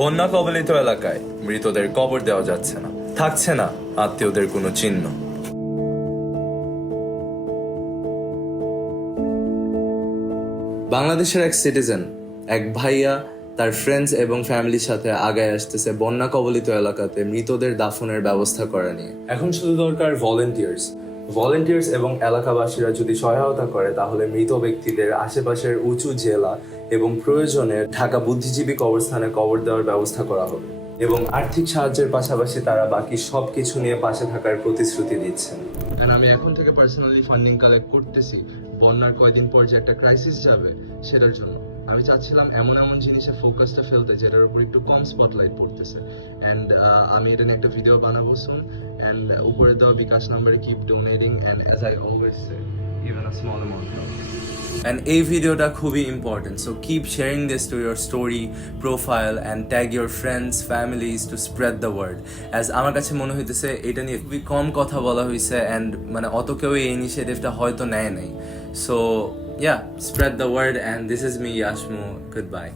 বন্যা কবলিত এলাকায় মৃতদের কবর দেওয়া যাচ্ছে না, থাকছে না আত্মীয়দের কোনো চিহ্ন। বাংলাদেশের এক সিটিজেন, এক ভাইয়া তার ফ্রেন্ডস এবং ফ্যামিলির সাথে আগায় আসতেছে বন্যা কবলিত এলাকাতে মৃতদের দাফনের ব্যবস্থা করা নিয়ে। এখন শুধু দরকার ভলেন্টিয়ার্স এবং এলাকাবাসীরা যদি সহায়তা করে তাহলে মৃত ব্যক্তিদের আশেপাশের উঁচু জেলা এবং প্রয়োজনে ঢাকা বুদ্ধিজীবী কবরস্থানে কবর দেওয়ার ব্যবস্থা করা হবে এবং আর্থিক সাহায্যের পাশাপাশি তারা বাকি সব কিছু নিয়ে পাশে থাকার প্রতিশ্রুতি দিচ্ছেন। আমি এখন থেকে পার্সোনালি ফান্ডিং কালেক্ট করতেছি বন্যার কয়দিন পর যে একটা ক্রাইসিস যাবে সেটার জন্য। আমি চাচ্ছিলাম এমন জিনিসে ফোকাসটা ফেলতে যেটার উপর একটু কম স্পটলাইট পড়তেছে। অ্যান্ড আমি এটা নিয়ে একটা ভিডিও বানাবো সুন। অ্যান্ড উপরে দেওয়া বিকাশ নাম্বারে keep donating and as I always say even a small amount helps. And এই ভিডিওটা খুবই important, so keep sharing this to your story, profile and tag your friends, families to spread the word. As আমার কাছে মনে হইতেছে এটা নিয়ে খুবই কম কথা বলা হয়েছে অ্যান্ড অত কেউ এই ইনিশিয়েটিভটা হয়তো নেয় নাই। So yeah, spread the word, and this is me, Yashmu. Goodbye.